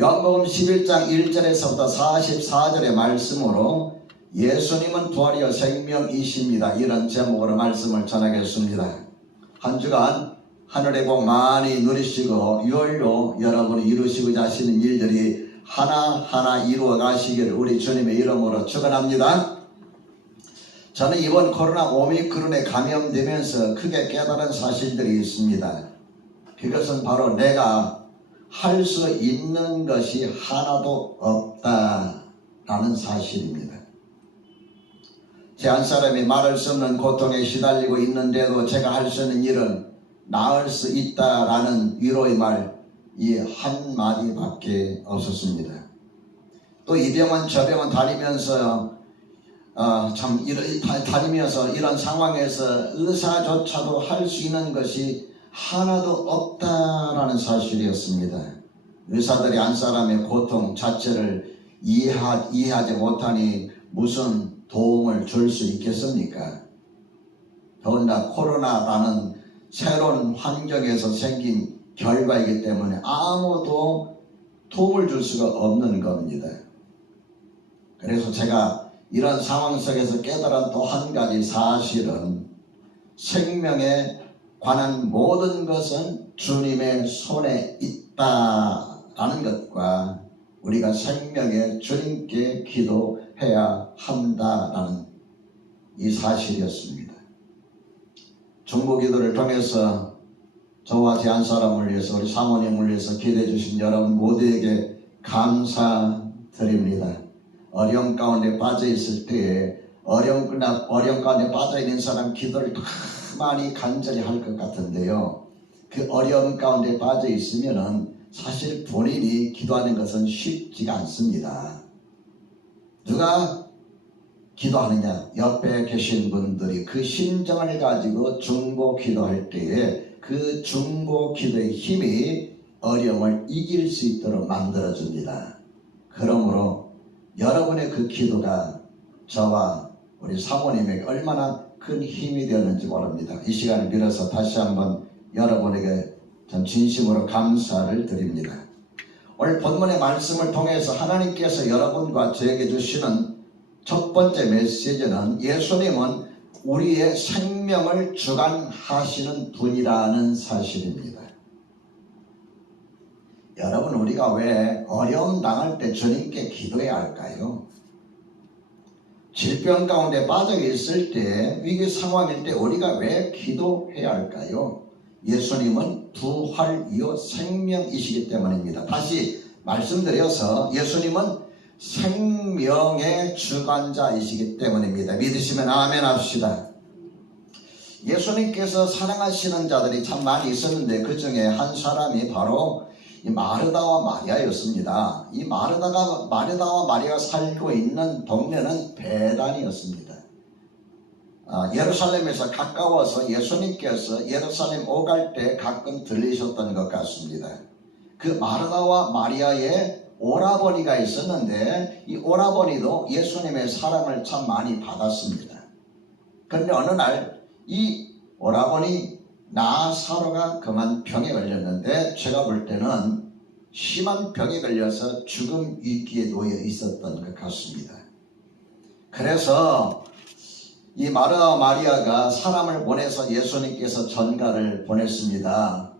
요한복음 11장 1절에서부터 44절의 말씀으로 예수님은 부활이요 생명이십니다. 이런 제목으로 말씀을 전하겠습니다. 한 주간 하늘의 복 많이 누리시고 6월로 여러분이 이루시고자 하시는 일들이 하나하나 이루어 가시기를 우리 주님의 이름으로 축원합니다. 저는 이번 코로나 오미크론에 감염되면서 크게 깨달은 사실들이 있습니다. 그것은 바로 내가 할 수 있는 것이 하나도 없다라는 사실입니다. 제 한 사람이 말할 수 없는 고통에 시달리고 있는데도 제가 할 수 있는 일은 나을 수 있다라는 위로의 말 이 한마디밖에 없었습니다. 또 이 병원 저 병원 다니면서 다니면서 이런 상황에서 의사조차도 할 수 있는 것이 하나도 없다라는 사실이었습니다. 의사들이 한 사람의 고통 자체를 이해하지 못하니 무슨 도움을 줄 수 있겠습니까? 더군다나 코로나라는 새로운 환경에서 생긴 결과이기 때문에 아무도 도움을 줄 수가 없는 겁니다. 그래서 제가 이런 상황 속에서 깨달은 또 한 가지 사실은 생명에 관한 모든 것은 주님의 손에 있다라는 것과 우리가 생명에 주님께 기도해야 한다라는 이 사실이었습니다. 중보기도를 통해서 저와 제 한 사람을 위해서 우리 사모님을 위해서 기도해 주신 여러분 모두에게 감사드립니다. 어려움 가운데 빠져 있을 때에 어려움 가운데 빠져 있는 사람 기도를 더 많이 간절히 할 것 같은데요. 그 어려움 가운데 빠져 있으면은 사실 본인이 기도하는 것은 쉽지가 않습니다. 누가 기도하느냐? 옆에 계신 분들이 그 심정을 가지고 중보 기도할 때에 그 중보 기도의 힘이 어려움을 이길 수 있도록 만들어줍니다. 그러므로 여러분의 그 기도가 저와 우리 사모님에게 얼마나 큰 힘이 되었는지 모릅니다. 이 시간을 빌어서 다시 한번 여러분에게 전 진심으로 감사를 드립니다. 오늘 본문의 말씀을 통해서 하나님께서 여러분과 저에게 주시는 첫 번째 메시지는 예수님은 우리의 생명을 주관하시는 분이라는 사실입니다. 여러분, 우리가 왜 어려움 당할 때 주님께 기도해야 할까요? 질병 가운데 빠져 있을 때, 위기 상황일 때 우리가 왜 기도해야 할까요? 예수님은 부활이요 생명이시기 때문입니다. 다시 말씀드려서 예수님은 생명의 주관자이시기 때문입니다. 믿으시면 아멘 합시다. 예수님께서 사랑하시는 자들이 참 많이 있었는데 그 중에 한 사람이 바로 이 마르다와 마리아였습니다. 이 마르다와 마리아가 살고 있는 동네는 베단이었습니다. 예루살렘에서 가까워서 예수님께서 예루살렘 오갈 때 가끔 들리셨던 것 같습니다. 그 마르다와 마리아의 오라버니가 있었는데 이 오라버니도 예수님의 사랑을 참 많이 받았습니다. 그런데 어느 날 이 오라버니 나사로가 그만 병에 걸렸는데 제가 볼 때는 심한 병에 걸려서 죽음 위기에 놓여 있었던 것 같습니다. 그래서 이 마르다와 마리아가 사람을 보내서 예수님께서 전가를 보냈습니다.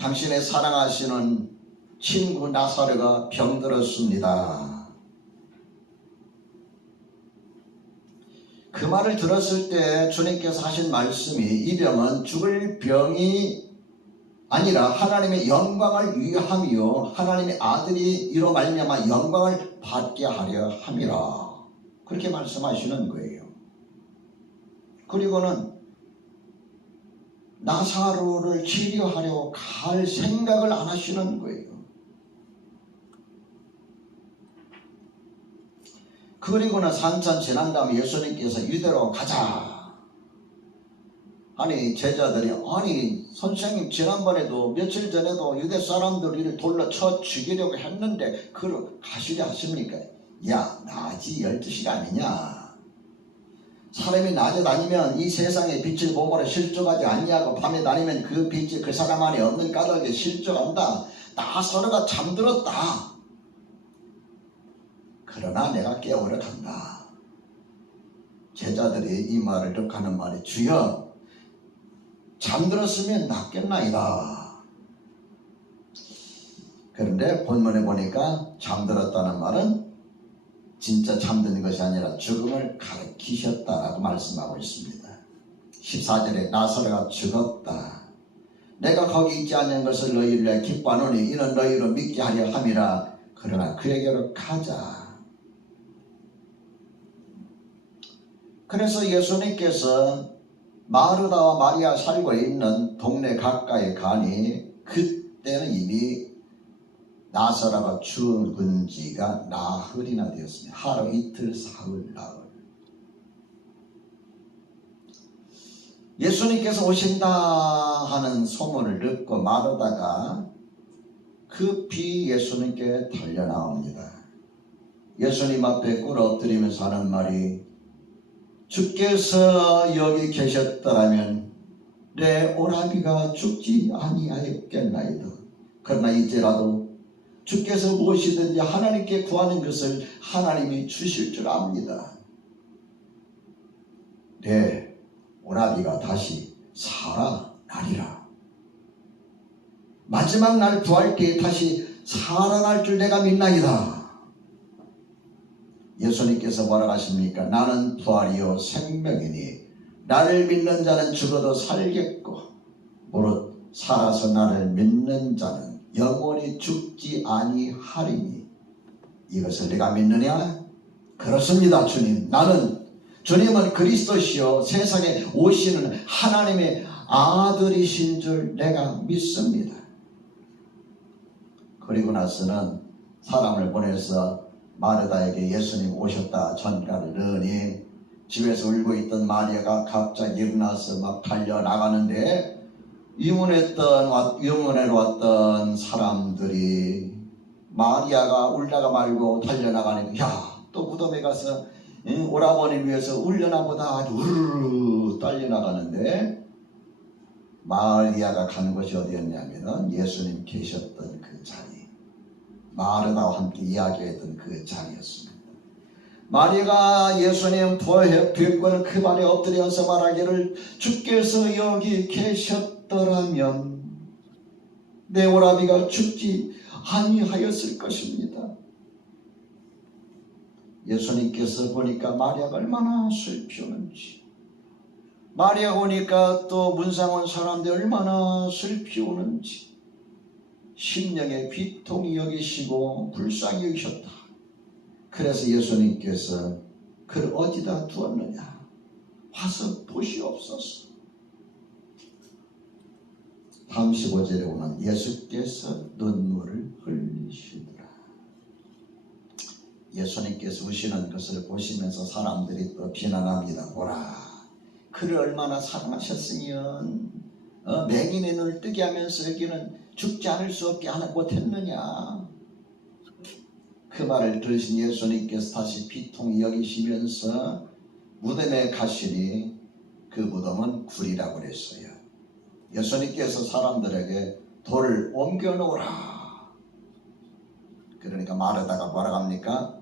당신의 사랑하시는 친구 나사로가 병들었습니다. 그 말을 들었을 때 주님께서 하신 말씀이 이 병은 죽을 병이 아니라 하나님의 영광을 위함이요 하나님의 아들이 이로 말미암아 영광을 받게 하려 함이라 그렇게 말씀하시는 거예요. 그리고는 나사로를 치료하려고 갈 생각을 안 하시는 거예요. 그리고는 산천 지난 다음에 예수님께서 유대로 가자. 아니 제자들이 아니 선생님 지난번에도 며칠 전에도 유대 사람들을 돌려 쳐 죽이려고 했는데 그걸 가시려 하십니까? 야 낮이 12시가 아니냐. 사람이 낮에 다니면 이 세상의 빛을 보고는 실족하지 않냐고 밤에 다니면 그 빛이 그 사람 안에 없는 까닭에 실족한다. 나사로가 잠들었다. 그러나 내가 깨우러 간다. 제자들이 이 말을 듣고 하는 말이 주여 잠들었으면 낫겠나이다. 그런데 본문에 보니까 잠들었다는 말은 진짜 잠드는 것이 아니라 죽음을 가리키셨다라고 말씀하고 있습니다. 14절에 나사로가 죽었다. 내가 거기 있지 않는 것을 너희를 기뻐하노니 이는 너희로 믿게 하려 함이라. 그러나 그에게로 가자. 그래서 예수님께서 마르다와 마리아 살고 있는 동네 가까이 가니 그때는 이미 나사로가 죽은 지가 나흘이나 되었습니다. 하루 이틀 사흘 나흘. 예수님께서 오신다 하는 소문을 듣고 마르다가 급히 예수님께 달려나옵니다. 예수님 앞에 꿇어 엎드리면서 하는 말이 주께서 여기 계셨더라면 내 오라비가 죽지 아니하였겠나이다. 그러나 이제라도 주께서 무엇이든지 하나님께 구하는 것을 하나님이 주실 줄 압니다. 내 오라비가 다시 살아나리라. 마지막 날 부활 때에 다시 살아날 줄 내가 믿나이다. 예수님께서 뭐라고 하십니까? 나는 부활이요 생명이니 나를 믿는 자는 죽어도 살겠고 무릇 살아서 나를 믿는 자는 영원히 죽지 아니하리니. 이것을 내가 믿느냐? 그렇습니다 주님. 주님은 그리스도시요 세상에 오시는 하나님의 아들이신 줄 내가 믿습니다. 그리고 나서는 사람을 보내서 마르다에게 예수님 오셨다 전가를 넣으니 집에서 울고 있던 마리아가 갑자기 일어나서 막 달려나가는데 유문회로 왔던 사람들이 마리아가 울다가 말고 달려나가니까 야, 또 무덤에 가서 오라버니를 위해서 울려나 보다 아주 우르르 달려나가는데 마리아가 가는 곳이 어디였냐면 예수님 계셨던 그 자리, 마르다와 함께 이야기했던 그 자리였습니다. 마리아가 예수님 부활했고 그 발에 엎드려서 말하기를 주께서 여기 계셨더라면 내 오라비가 죽지 아니하였을 것입니다. 예수님께서 보니까 마리아가 얼마나 슬피 우는지, 마리아 보니까 또 문상 온 사람들 얼마나 슬피 우는지 심령의 비통이 여기시고 불쌍히 여기셨다. 그래서 예수님께서 그를 어디다 두었느냐? 와서 보시옵소서. 35절에 보면 예수께서 눈물을 흘리시더라. 예수님께서 우시는 것을 보시면서 사람들이 또 비난합니다. 보라, 그를 얼마나 사랑하셨으면 맹인의 눈을 뜨게 하면서 여기는 죽지 않을 수 없게 하나 못했느냐. 그 말을 들으신 예수님께서 다시 비통히 여기시면서 무덤에 가시니 그 무덤은 굴이라고 그랬어요. 예수님께서 사람들에게 돌을 옮겨 놓으라. 그러니까 마르다가 뭐라고 합니까?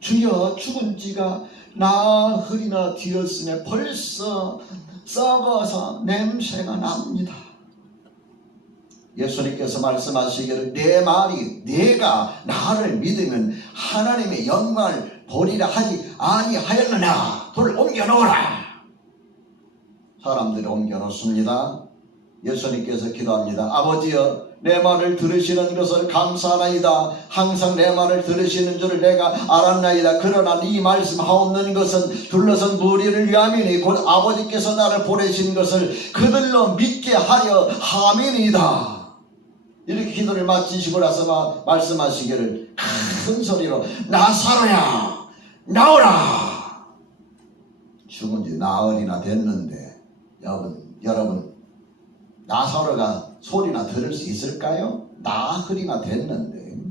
주여 죽은 지가 나흘이나 되었으니 벌써 썩어서 냄새가 납니다. 예수님께서 말씀하시기를 내 말이 네가 나를 믿으면 하나님의 영광을 보리라 하지 아니하였느냐. 돌을 옮겨 놓으라. 사람들이 옮겨 놓습니다. 예수님께서 기도합니다. 아버지여, 내 말을 들으시는 것을 감사하나이다. 항상 내 말을 들으시는 줄을 내가 알았나이다. 그러나 이 말씀하옵는 것은 둘러선 무리를 위함이니 곧 아버지께서 나를 보내신 것을 그들로 믿게 하려 함이니이다. 이렇게 기도를 마치시고 나서 말씀하시기를 큰 소리로 나사로야 나오라. 죽은 지 나흘이나 됐는데 여러분 나사로가 소리나 들을 수 있을까요? 나흘이나 됐는데.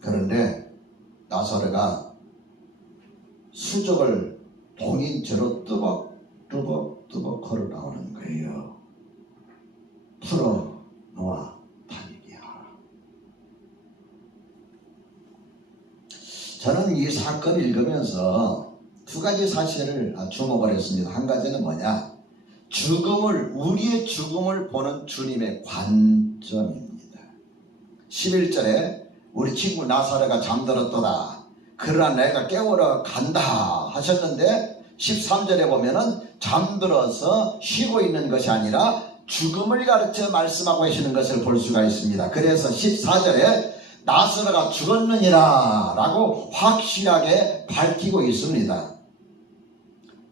그런데 나사로가 수족을 봉인채로 뚜벅뚜벅 걸어 나오는 거예요. 풀어 놓아 다니게. 저는 이 사건을 읽으면서 두 가지 사실을 주목을 했습니다. 한 가지는 뭐냐? 우리의 죽음을 보는 주님의 관점입니다. 11절에 우리 친구 나사로가 잠들었도다. 그러나 내가 깨우러 간다 하셨는데 13절에 보면은 잠들어서 쉬고 있는 것이 아니라 죽음을 가르쳐 말씀하고 계시는 것을 볼 수가 있습니다. 그래서 14절에 나사로가 죽었느니라 라고 확실하게 밝히고 있습니다.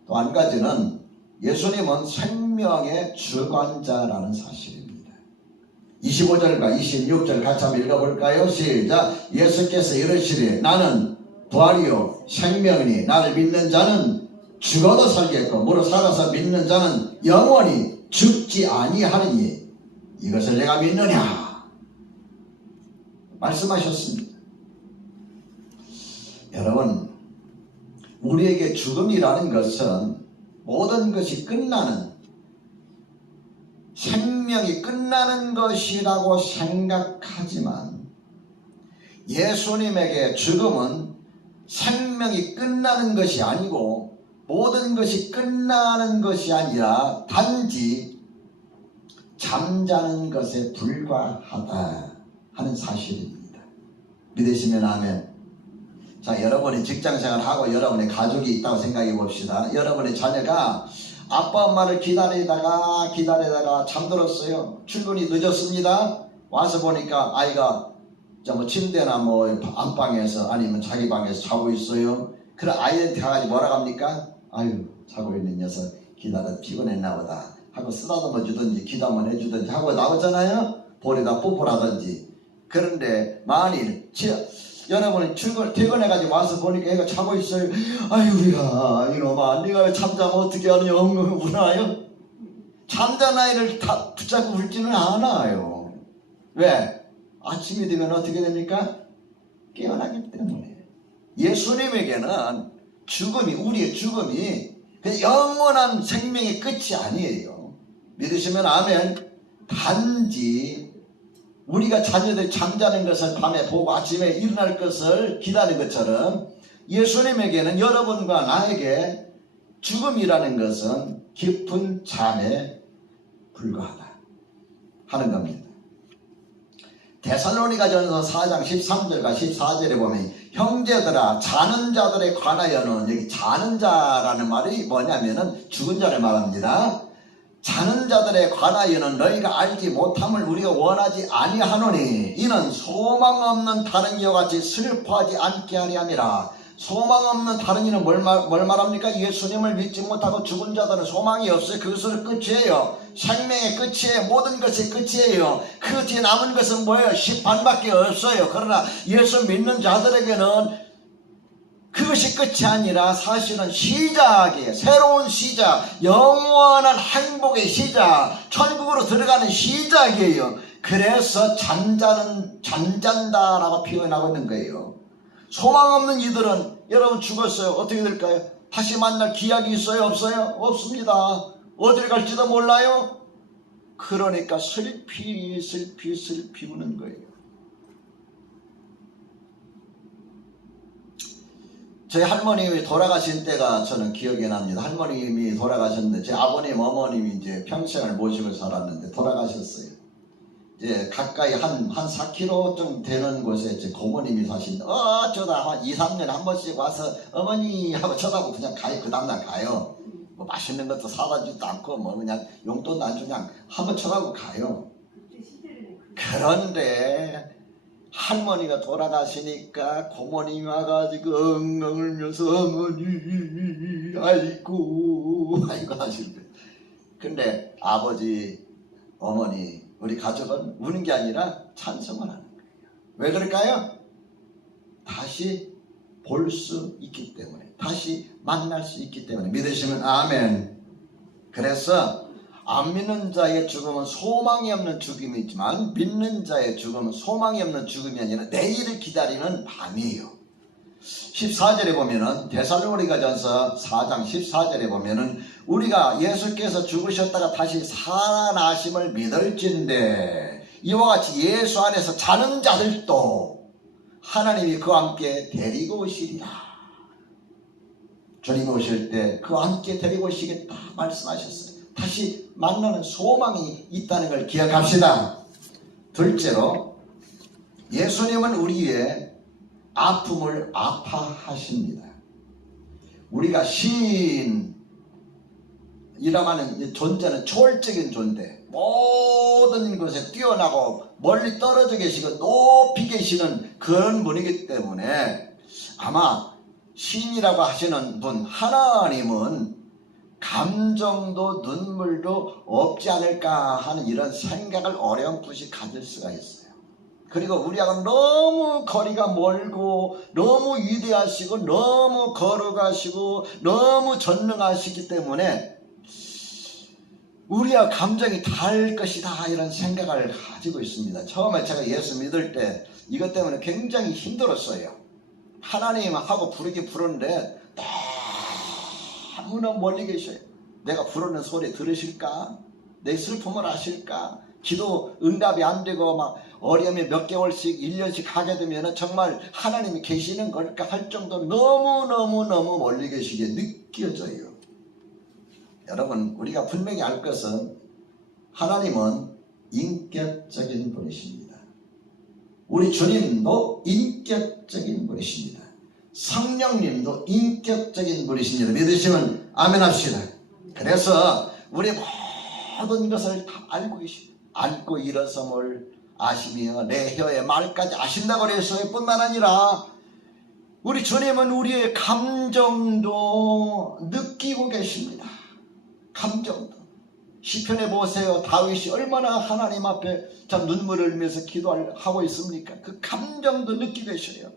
또 한 가지는 예수님은 생명의 주관자라는 사실입니다. 25절과 26절 같이 한번 읽어볼까요? 시작. 예수께서 이르시되 나는 부활이요 생명이니 나를 믿는 자는 죽어도 살겠고 무릇 살아서 믿는 자는 영원히 죽지 아니하느니 이것을 내가 믿느냐 말씀하셨습니다. 여러분, 우리에게 죽음이라는 것은 모든 것이 끝나는, 생명이 끝나는 것이라고 생각하지만 예수님에게 죽음은 생명이 끝나는 것이 아니고 모든 것이 끝나는 것이 아니라 단지 잠자는 것에 불과하다 하는 사실입니다. 믿으시면 아멘. 자, 여러분이 직장생활하고 여러분의 가족이 있다고 생각해 봅시다. 여러분의 자녀가 아빠 엄마를 기다리다가 잠들었어요. 출근이 늦었습니다. 와서 보니까 아이가 뭐 침대나 뭐 안방에서 아니면 자기 방에서 자고 있어요. 그럼 아이한테 가가지고 뭐라 합니까? 아유, 자고 있는 녀석 기다려 피곤했나 보다 하고 쓰다듬어 주든지 기도만 해주든지 하고 나오잖아요. 볼에다 뽀뽀라든지. 그런데 만일 여러분이 퇴근해가지고 와서 보니까 애가 자고 있어요. 아이고야 이놈아 네가 왜 잠자면 어떻게 하느냐 우나요? 잠잔 아이를 다 붙잡고 울지는 않아요. 왜? 아침이 되면 어떻게 됩니까? 깨어나기 때문에. 예수님에게는 죽음이, 우리의 죽음이 영원한 생명의 끝이 아니에요. 믿으시면 아멘. 단지 우리가 자녀들이 잠자는 것을 밤에 보고 아침에 일어날 것을 기다리는 것처럼 예수님에게는 여러분과 나에게 죽음이라는 것은 깊은 잠에 불과하다 하는 겁니다. 데살로니가전서 4장 13절과 14절에 보면 형제들아 자는 자들에 관하여는, 여기 자는 자라는 말이 뭐냐면은 죽은 자를 말합니다. 자는 자들에 관하여는 너희가 알지 못함을 우리가 원하지 아니하노니 이는 소망 없는 다른 이와 같이 슬퍼하지 않게 하려 함이라. 소망 없는 다른 이는 뭘 말합니까? 예수님을 믿지 못하고 죽은 자들은 소망이 없어요. 그것은 끝이에요. 생명의 끝이에요. 모든 것이 끝이에요. 그 뒤에 남은 것은 뭐예요? 심판밖에 없어요. 그러나 예수 믿는 자들에게는 그것이 끝이 아니라 사실은 시작이에요. 새로운 시작, 영원한 행복의 시작, 천국으로 들어가는 시작이에요. 그래서 잠잔다라고 표현하고 있는 거예요. 소망 없는 이들은 여러분 죽었어요. 어떻게 될까요? 다시 만날 기약이 있어요? 없어요? 없습니다. 어디를 갈지도 몰라요. 그러니까 슬피 우는 거예요. 저희 할머님이 돌아가신 때가 저는 기억이 납니다. 할머님이 돌아가셨는데 제 아버님, 어머님이 이제 평생을 모시고 살았는데 돌아가셨어요. 이제 가까이 한 4km 좀 되는 곳에 제 고모님이 사신데 어쩌다 한 2, 3년에 한 번씩 와서 어머니 하고 쳐다보고 그냥 가요. 그 다음날 가요. 뭐 맛있는 것도 사다 주지도 않고 뭐 그냥 용돈도 안 주고 그냥 한 번 쳐다보고 가요. 그런데 할머니가 돌아가시니까 고모님이 와가지고 엉엉 울면서 어머니 아이고 하시는 거예요. 근데 아버지, 어머니, 우리 가족은 우는 게 아니라 찬송을 하는 거예요. 왜 그럴까요? 다시 볼 수 있기 때문에, 다시 만날 수 있기 때문에. 믿으시면 아멘. 그래서 안 믿는 자의 죽음은 소망이 없는 죽음이지만 믿는 자의 죽음은 소망이 없는 죽음이 아니라 내일을 기다리는 밤이에요. 14절에 보면은 데살로니가전서 4장 14절에 보면은 우리가 예수께서 죽으셨다가 다시 살아나심을 믿을진데 이와 같이 예수 안에서 자는 자들도 하나님이 그와 함께 데리고 오시리라. 주님 오실 때 그와 함께 데리고 오시겠다 말씀하셨어요. 다시 만나는 소망이 있다는 걸 기억합시다. 둘째로, 예수님은 우리의 아픔을 아파하십니다. 우리가 시인이라고 하는 존재는 초월적인 존재, 모든 것에 뛰어나고 멀리 떨어져 계시고 높이 계시는 그런 분이기 때문에 아마 시인이라고 하시는 분, 하나님은 감정도 눈물도 없지 않을까 하는 이런 생각을 어렴풋이 가질 수가 있어요. 그리고 우리하고 너무 거리가 멀고 너무 위대하시고 너무 거룩하시고 너무 전능하시기 때문에 우리와 감정이 닿을 것이다 이런 생각을 가지고 있습니다. 처음에 제가 예수 믿을 때 이것 때문에 굉장히 힘들었어요. 하나님하고 부르긴 부르는데 너무나 멀리 계셔요. 내가 부르는 소리 들으실까? 내 슬픔을 아실까? 기도 응답이 안 되고 막 어려움이 몇 개월씩 1년씩 하게 되면 정말 하나님이 계시는 걸까 할 정도로 너무 멀리 계시게 느껴져요. 여러분, 우리가 분명히 알 것은 하나님은 인격적인 분이십니다. 우리 주님도 인격적인 분이십니다. 성령님도 인격적인 분이십니다. 믿으시면 아멘 합시다. 그래서 우리 모든 것을 다 알고 계십니다. 앉고 일어섬을 아시며 내 혀의 말까지 아신다고 그랬어요. 뿐만 아니라 우리 주님은 우리의 감정도 느끼고 계십니다. 감정도. 시편에 보세요. 다윗이 얼마나 하나님 앞에 참 눈물을 흘리면서 기도하고 있습니까? 그 감정도 느끼고 계셔요.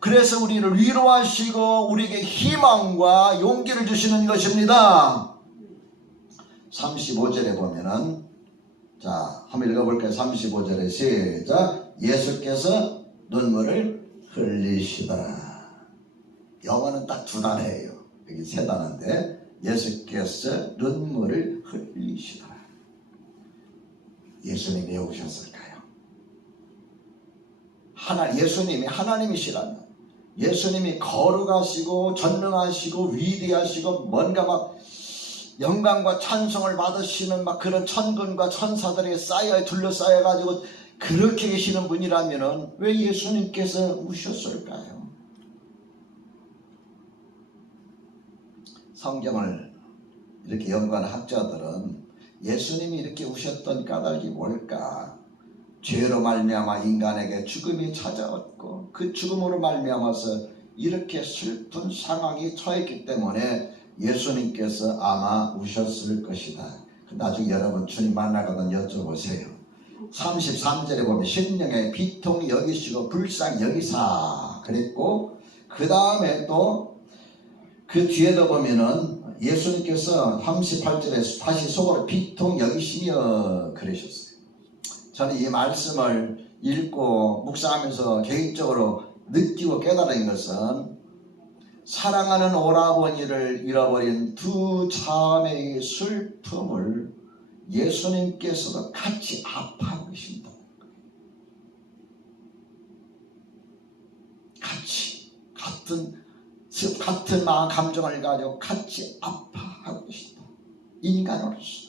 그래서 우리를 위로하시고 우리에게 희망과 용기를 주시는 것입니다. 35절에 보면은, 자, 한번 읽어볼까요? 35절에 시작. 예수께서 눈물을 흘리시더라. 영어는 딱 두 단어예요. 여기 세 단어인데 예수께서 눈물을 흘리시더라. 예수님이 왜 오셨을까요? 예수님이 하나님이시라면, 예수님이 거룩하시고 전능하시고 위대하시고 뭔가 막 영광과 찬송을 받으시는 막 그런 천군과 천사들에게 둘러싸여 가지고 그렇게 계시는 분이라면 왜 예수님께서 우셨을까요? 성경을 이렇게 연구하는 학자들은 예수님이 이렇게 우셨던 까닭이 뭘까? 죄로 말미암아 인간에게 죽음이 찾아왔고 그 죽음으로 말미암아서 이렇게 슬픈 상황이 처했기 때문에 예수님께서 아마 우셨을 것이다. 나중에 여러분 주님 만나거든 여쭤보세요. 33절에 보면 심령의 비통 여기시고 불쌍히 여기사 그랬고, 그 다음에 또 그 뒤에도 보면은 예수님께서 38절에 다시 속으로 비통 여기시며 그러셨어요. 저는 이 말씀을 읽고 묵상하면서 개인적으로 느끼고 깨달은 것은 사랑하는 오라버니를 잃어버린 두 자매의 슬픔을 예수님께서도 같이 아파하고 계신다. 같이 같은 마음 감정을 가지고 같이 아파하고 계신다. 인간으로서.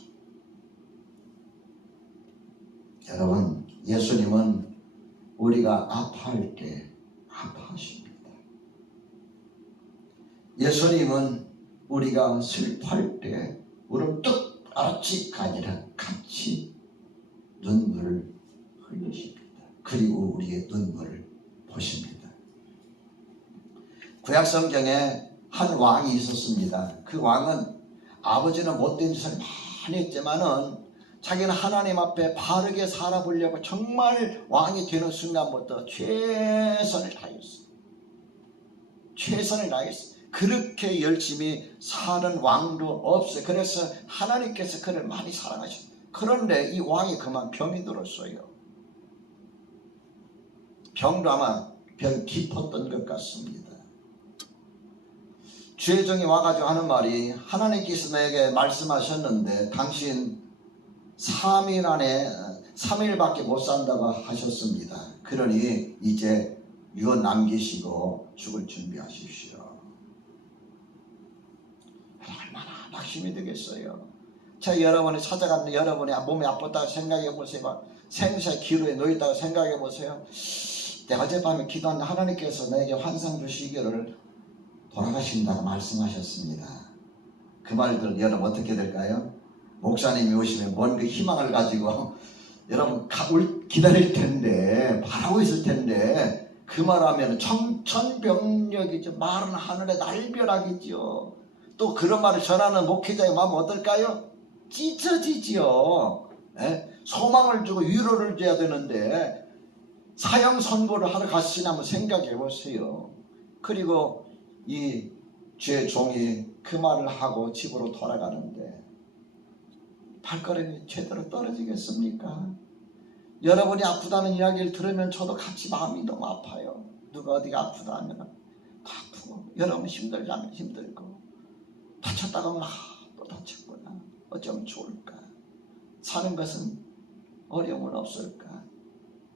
여러분, 예수님은 우리가 아파할 때 아파하십니다. 예수님은 우리가 슬퍼할 때 우리를 뜻알아치가 아니라 같이 눈물을 흘리십니다. 그리고 우리의 눈물을 보십니다. 구약성경에 한 왕이 있었습니다. 그 왕은 아버지는 못된 짓을 많이 했지만은 자기는 하나님 앞에 바르게 살아보려고 정말 왕이 되는 순간부터 최선을 다했어요. 최선을 다했어요. 그렇게 열심히 사는 왕도 없어요. 그래서 하나님께서 그를 많이 사랑하셨어요. 그런데 이 왕이 그만 병이 들었어요. 병도 아마 병이 깊었던 것 같습니다. 주의 종이 와가지고 하는 말이, 하나님께서 내게 말씀하셨는데 당신 3일 안에 3일밖에 못 산다고 하셨습니다. 그러니 이제 유언 남기시고 죽을 준비하십시오. 얼마나 낙심이 되겠어요. 자, 여러분이 찾아가는 여러분이 몸이 아팠다고 생각해 보세요. 생사의 기로에 놓였다고 생각해 보세요. 내가 어젯밤에 기도한 하나님께서 내게 환상 주시기를 돌아가신다고 말씀하셨습니다. 그 말들 여러분 어떻게 될까요? 목사님이 오시면 뭔 그 희망을 가지고 여러분 기다릴 텐데, 바라고 있을 텐데, 그 말하면 청천벽력이죠. 말은 하늘의 날벼락이죠. 또 그런 말을 전하는 목회자의 마음은 어떨까요? 찢어지지요. 소망을 주고 위로를 줘야 되는데 사형 선고를 하러 갔으나 한번 생각해 보세요. 그리고 이 주의 종이 그 말을 하고 집으로 돌아가는데 발걸음이 제대로 떨어지겠습니까? 여러분이 아프다는 이야기를 들으면 저도 같이 마음이 너무 아파요. 누가 어디가 아프다 하면 아프고, 여러분 힘들다면 힘들고, 다쳤다고 하면 또 다쳤구나, 어쩌면 좋을까, 사는 것은 어려움은 없을까,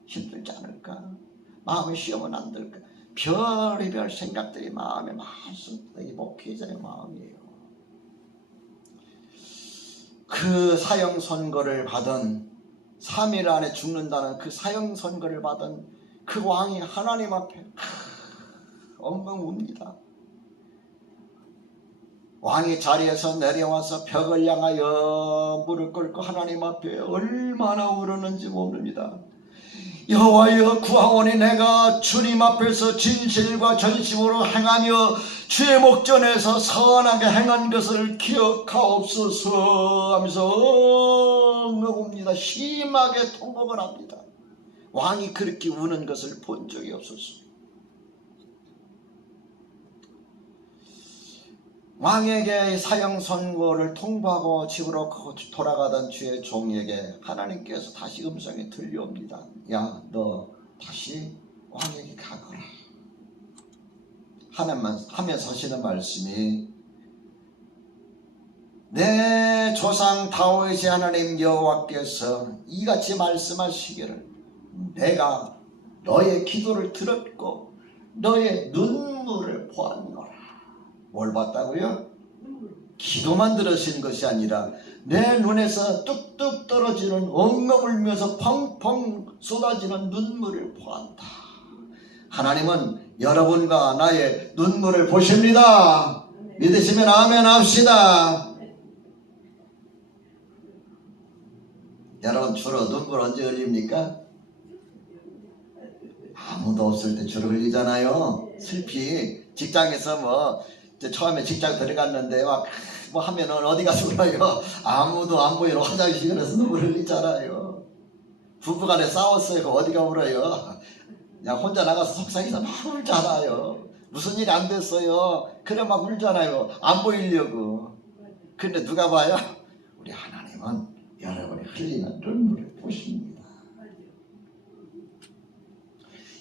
힘들지 않을까, 마음의 시험은 안 들까, 별의별 생각들이 마음에 많습니다. 이 목회자의 마음이에요. 그 사형 선고를 받은 3일 안에 죽는다는 그 사형 선고를 받은 그 왕이 하나님 앞에 엉엉 웁니다. 왕이 자리에서 내려와서 벽을 향하여 무릎 꿇고 하나님 앞에 얼마나 울었는지 모릅니다. 여호와여, 구하오니 내가 주님 앞에서 진실과 전심으로 행하며 주의 목전에서 선하게 행한 것을 기억하옵소서 하면서 엉엉웁니다. 심하게 통곡을 합니다. 왕이 그렇게 우는 것을 본 적이 없었습니다. 왕에게 사형 선고를 통보하고 집으로 돌아가던 주의 종에게 하나님께서 다시 음성이 들려옵니다. 야, 너 다시 왕에게 가거라. 하면서 하시는 말씀이, 내 조상 다윗의 하나님 여호와께서 이같이 말씀하시기를, 내가 너의 기도를 들었고 너의 눈물을 보았노라. 뭘 봤다고요? 기도만 들으신 것이 아니라 내 눈에서 뚝뚝 떨어지는 엉엉 울면서 펑펑 쏟아지는 눈물을 보았다. 하나님은 여러분과 나의 눈물을 보십니다. 믿으시면 아멘 합시다. 여러분, 주로 눈물 언제 흘립니까? 아무도 없을 때 주로 흘리잖아요. 슬피. 직장에서 처음에 직장 들어갔는데 뭐 하면은 어디 가서 울어요? 아무도 안 보이는 화장실에 가서 눈물 흘리잖아요. 부부간에 싸웠어요. 어디가 울어요? 그냥 혼자 나가서 속상해서 막 울잖아요. 무슨 일이 안 됐어요. 그래 막 울잖아요. 안 보이려고. 근데 누가 봐요? 우리 하나님은 여러분이 흘리는 눈물을 보십니다.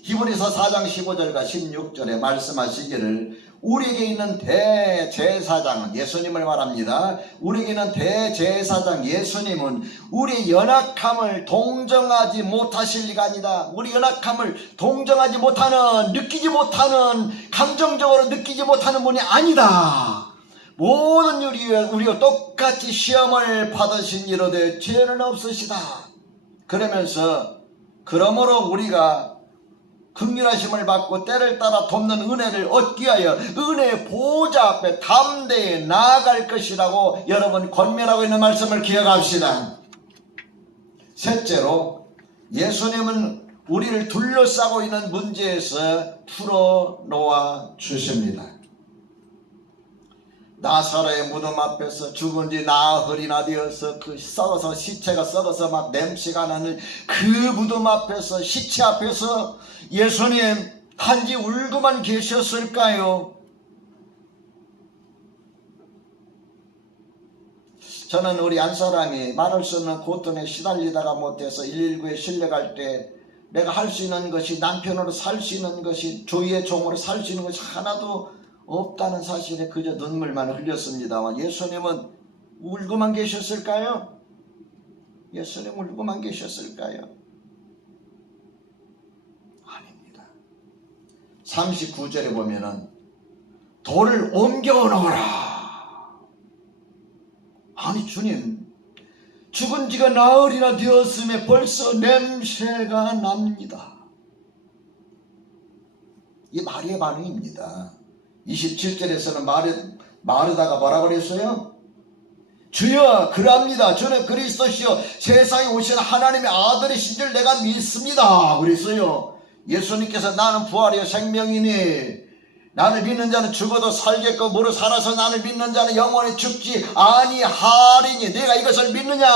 히브리서 4장 15절과 16절에 말씀하시기를, 우리에게 있는 대제사장은, 예수님을 말합니다. 우리에게 있는 대제사장 예수님은 우리의 연약함을 동정하지 못하실 리가 아니다. 우리 연약함을 동정하지 못하는, 느끼지 못하는, 감정적으로 느끼지 못하는 분이 아니다. 모든 우리와 똑같이 시험을 받으신 이로되 죄는 없으시다. 그러면서 그러므로 우리가 긍휼하심을 받고 때를 따라 돕는 은혜를 얻기 위하여 은혜의 보좌 앞에 담대히 나아갈 것이라고 여러분 권면하고 있는 말씀을 기억합시다. 셋째로, 예수님은 우리를 둘러싸고 있는 문제에서 풀어놓아 주십니다. 나사로의 무덤 앞에서 죽은 지 나흘이나 되어서 그 시체가 썩어서 막 냄새가 나는 그 무덤 앞에서, 시체 앞에서 예수님 단지 울고만 계셨을까요? 저는 우리 안사람이 말할 수 없는 고통에 시달리다가 못해서 119에 실려갈 때 내가 할 수 있는 것이, 남편으로 살 수 있는 것이, 주의 종으로 살 수 있는 것이 하나도 없다는 사실에 그저 눈물만 흘렸습니다만, 예수님은 울고만 계셨을까요? 예수님 울고만 계셨을까요? 아닙니다. 39절에 보면은 돌을 옮겨 놓으라. 아니 주님, 죽은 지가 나흘이나 되었음에 벌써 냄새가 납니다. 이 마리의 반응입니다. 27절에서는 마르다가 뭐라고 그랬어요? 주여, 그러합니다. 저는 그리스도시요 세상에 오신 하나님의 아들이신 줄 내가 믿습니다. 그랬어요. 예수님께서 나는 부활이요 생명이니 나를 믿는 자는 죽어도 살겠고 무릇 살아서 나를 믿는 자는 영원히 죽지 아니하리니 내가 이것을 믿느냐?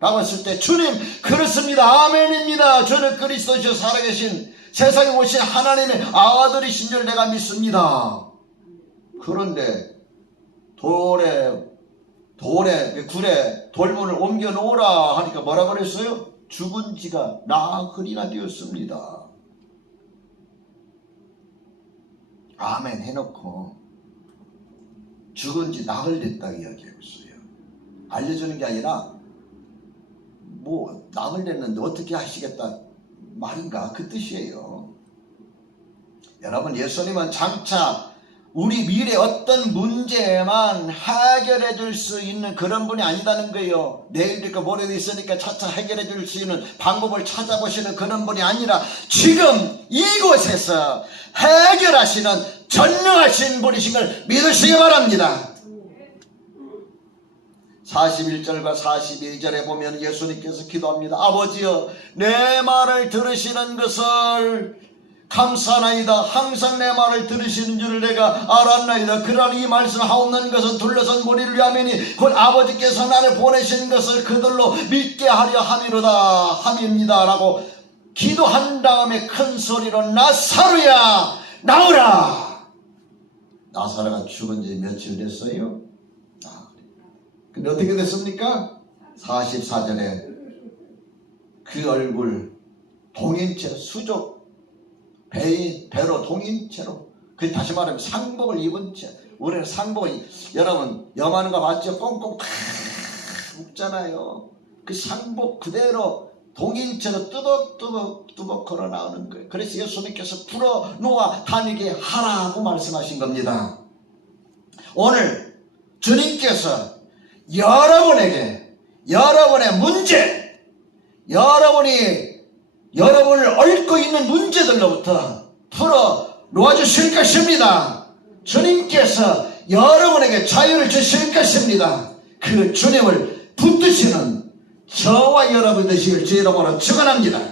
라고 했을 때 주님, 그렇습니다. 아멘입니다. 저는 그리스도시요 살아계신 세상에 오신 하나님의 아들이신 줄 내가 믿습니다. 그런데 굴에 돌문을 옮겨 놓으라 하니까 뭐라 그랬어요? 죽은 지가 나흘이나 되었습니다. 아멘 해놓고 죽은 지 나흘 됐다고 이야기하고 있어요. 알려주는 게 아니라 뭐 나흘 됐는데 어떻게 하시겠다 말인가 그 뜻이에요. 여러분, 예수님은 장차 우리 미래 어떤 문제만 해결해 줄 수 있는 그런 분이 아니다는 거예요. 내일이니까 모레도 있으니까 차차 해결해 줄 수 있는 방법을 찾아보시는 그런 분이 아니라 지금 이곳에서 해결하시는 전능하신 분이신 걸 믿으시기 바랍니다. 41절과 42절에 보면 예수님께서 기도합니다. 아버지여, 내 말을 들으시는 것을 감사나이다. 항상 내 말을 들으시는 줄을 내가 알았나이다. 그러나 이 말씀하옵는 것은 둘러선 무리를 위함이니 곧 아버지께서 나를 보내신 것을 그들로 믿게 하려 함이로다 함입니다. 라고 기도한 다음에 큰 소리로 나사로야 나오라. 나사로가 죽은 지 며칠 됐어요? 근데 어떻게 됐습니까? 44절에 그 얼굴 동인채 수족 배로 동인채로, 그 다시 말하면 상복을 입은 채, 우리는 상복을 여러분 영화는 거 봤죠? 꽁꽁 묶잖아요. 그 상복 그대로 동인채로 뚜벅뚜벅 걸어 나오는 거예요. 그래서 예수님께서 풀어 놓아 다니게 하라고 말씀하신 겁니다. 오늘 주님께서 여러분에게 여러분의 문제, 여러분을 얽고 있는 문제들로부터 풀어 놓아주실 것입니다. 주님께서 여러분에게 자유를 주실 것입니다. 그 주님을 붙드시는 저와 여러분 되시길 주 이름으로 축원합니다.